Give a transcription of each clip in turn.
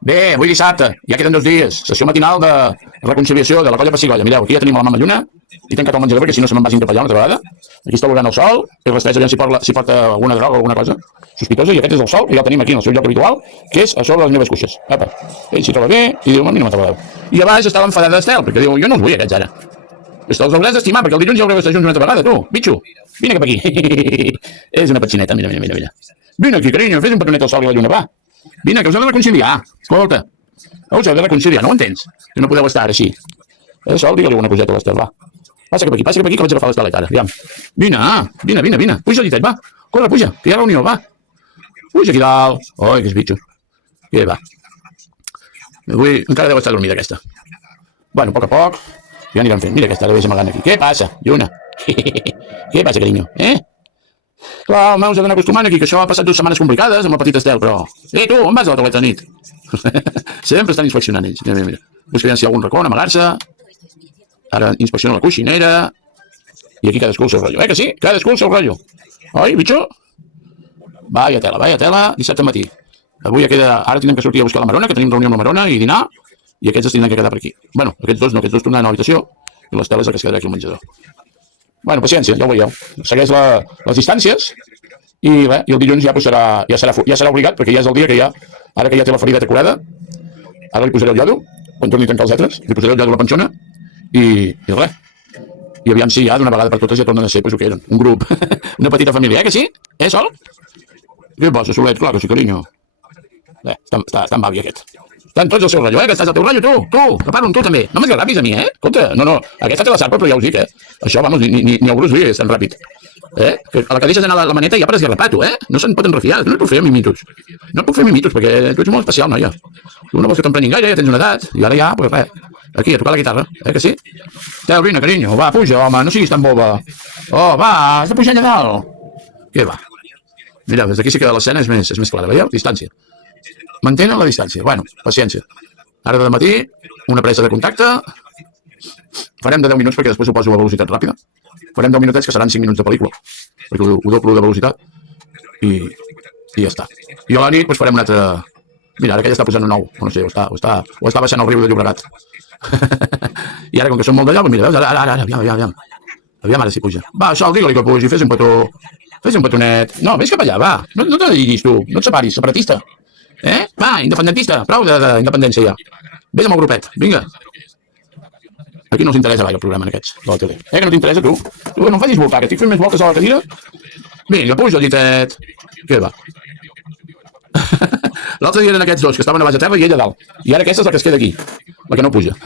Bé, avui dissabte, ja queden 2 dies, sessió matinal de reconciliació de la colla Pessigolla. Mireu, aquí ja tenim la mama lluna, i tancat el menjador perquè si no se me'n vagin cap allà una altra vegada. Aquí està olorant el sol, i les 3 aviam si porta alguna droga o alguna cosa sospitosa, i aquest és el sol, i ja el tenim aquí en el seu lloc habitual, que és a sobre de les meves cuixes. Apa, ell s'hi troba bé, i diu, a mi no m'atrobeu. I abans estava enfadada d'Estel, perquè diu, jo no els vull aquests ara. Els hauràs d'estimar, perquè el dilluns ja haureu d'estar junts una altra vegada, tu, bitxo. Vine cap aquí. És una petxineta, mira. Vine aquí, carinyo, fes un petonet al sol i la lluna, va. Vine, que us heu de reconciliar. Escolta, us heu de reconciliar, no ho entens? Que no podeu estar ara així. Sol, digue-li una coseta a l'Estel, va. Passa cap aquí, que vaig agafar l'esteleta ara, aviam. Vine. Puja, ditet, va. Corre, puja, que hi ha reunió, va. Puja aquí dalt. Oi, que és bitxo. Bé, va. Avui encara deu estar dormida, aquesta. Bueno, a poc, ja anirem fent. Mira aquesta, la veig amagant aquí. Què passa, lluna? Què passa, carinyo, Clar, home, us he d'anar acostumant aquí, que això ha passat 2 setmanes complicades amb la petita Estel, però... Tu, on vas a la tauleta de nit? Sempre estan inspeccionant ells. Mira. Buscarien si hi ha algun racó, amagar-se. Ara inspecciona la coixinera. I aquí cadascú el seu rotllo. Que sí? Cadascú el seu rotllo. Oi, bitxo? Vaya tela, dissabte matí. Avui ja queda... Ara tindrem que sortir a buscar la Marona, que tenim reunió amb la Marona i dinar, i aquests es tindran que quedar per aquí. Bueno, aquests dos tornaran a l'habitació, i l'Estel és la que es quedarà aquí al menjador. Bueno, paciència, ja ho veieu. Segueix les distàncies i el dilluns ja serà obligat, perquè ja és el dia que ara que ja té la ferideta curada, ara li posaré el iodo, quan torni a tancar els altres, li posaré el iodo a la panxona i res. I aviam si ja d'una vegada per totes ja tornen a ser el que eren. Un grup, una petita família, que sí? Sol? Què passa, Solet? Clar que sí, carinyo. Està en bavi aquest. Estan tots al seu rotllo, que estàs al teu rotllo, tu, que parlo amb tu també. No m'esgarrapis a mi, Escolta, no, aquesta té la sarpa, però ja us dic, Això, vamos, ni el Bruce Lee és tan ràpid. Que a la que deixes anar la maneta ja per esgarrapar, tu, No se'n poden refiar, no et puc fer mimitos. No et puc fer mimitos, perquè tu ets molt especial, noia. Tu no vols que t'emprenyin gaire, ja tens una edat, i ara ja, pues res, aquí, a tocar la guitarra, que sí? Teu, vine, carinyo, va, puja, home, no siguis tan boba. Oh, va, has de pujar allà dalt. Què va? Mira, des d'aquí sí que l'escena és més clara, veieu? Distància. Mantenen la distància. Bueno, paciència. Ara de matí, una presa de contacte. Farem de 10 minuts perquè després ho poso a velocitat ràpida. Farem 10 minutets que seran 5 minuts de pel·lícula. Perquè ho doblo de velocitat. I ja està. I a la nit farem un altre... Mira, ara que ja està posant un nou. No sé, o està baixant el riu de Llobregat. I ara, com que som molt d'allà, mira, veus? Ara, aviam. Aviam ara si puja. Va, Sol, digue-li que pugi, fes un petó. Fes un petonet. No, vés cap allà, va. No te diguis tu. No et separis, separatista. Va, independentista, prou d'independència ja. Vés amb el grupet, vinga. Aquí no us interessa gaire el programa en aquests, de la tele. Que no t'interessa tu? Tu no em facis voltar, que estic fent més voltes a la cadira. Vinga, puja el llitet. Què va? L'altre dia eren aquests dos, que estaven a baix a terra i ella a dalt. I ara aquesta és la que es queda aquí, la que no puja.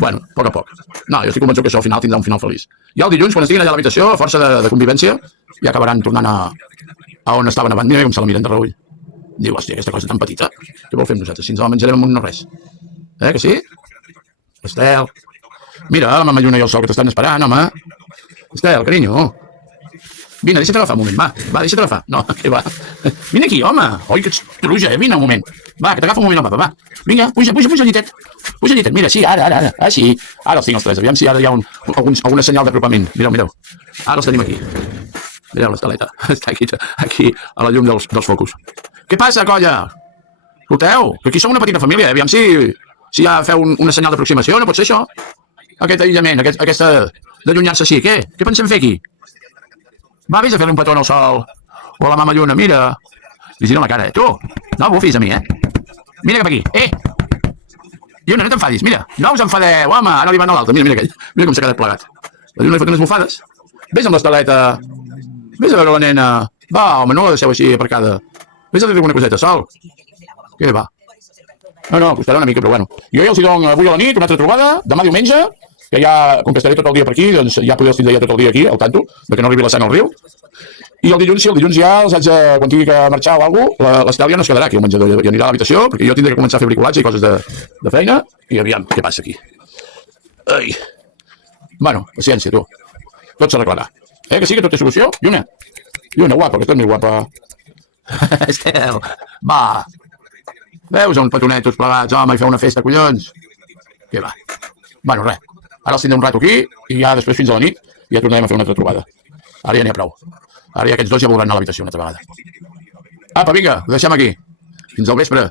Bueno, a poc. No, jo estic convençut que això al final tindrà un final feliç. I el dilluns, quan estiguin allà a l'habitació, a força de convivència, ja acabaran tornant a on estaven abans. Mira com se la miren de reull. Diu, hòstia, aquesta cosa tan petita, què vol fer amb nosaltres? Si ens la menjarem amb un no res. Que sí? Estel. Mira, la mama lluna i el sol que t'estan esperant, home. Estel, carinyo. Vine, deixa't agafar un moment, va, deixa't agafar. No, què va? Vine aquí, home. Oi, que ets truja, vine un moment. Va, que t'agafa un moment el papa, va. Vinga, puja al llitet. Puja al llitet, mira, sí, ara. Ah, sí. Ara els tinc els tres, aviam si ara hi ha alguna senyal d'apropament. Mireu. Ara els tenim aquí. Mireu l'esteleta, està aquí a la llum dels focus. Què passa, colla? Escolteu, que aquí som una petita família, aviam si ja feu una senyal d'aproximació, no pot ser això? Aquest aïllament, aquesta d'allunyar-se així, què? Què pensem fer aquí? Va, vés a fer-li un petó al sol, o a la mama lluna, mira. Vigila la cara, tu, no bufis a mi, Mira cap aquí, Lluna, no t'enfadis, mira, no us enfadeu, home, ara li van a l'altre, mira aquell, mira com s'ha quedat plegat. La lluna li fot unes bufades, vés amb l'esteleta, vés a veure la nena, va, home, no la deixeu així aparcada. Vés a dir alguna coseta, Sol. Què va? No, costarà una mica, però bueno. Jo ja els dono avui a la nit una altra trobada, demà diumenge, que ja contestaré tot el dia per aquí, doncs ja podeu tindre ja tot el dia aquí, al tanto, que no arribi la sang al riu. I el dilluns ja els haig de, quan tingui que marxar o alguna cosa, l'Estel ja no es quedarà aquí al menjador, ja anirà a l'habitació, perquè jo tindré que començar a fer bricolatge i coses de feina, i aviam, què passa aquí? Ai. Bueno, paciència, tu. Tot s'arreglarà. Que sí que tot té solució? Lluna, guapa, que estàs més guapa. Estel, va. Veus un petonet tots plegats, home, i feu una festa, collons. Què va? Bueno, res. Ara els tindré un rato aquí i ja després fins a la nit ja tornarem a fer una altra trobada. Ara ja n'hi ha prou. Ara ja aquests dos ja voldran anar a l'habitació una altra vegada. Apa, vinga, ho deixem aquí. Fins al vespre.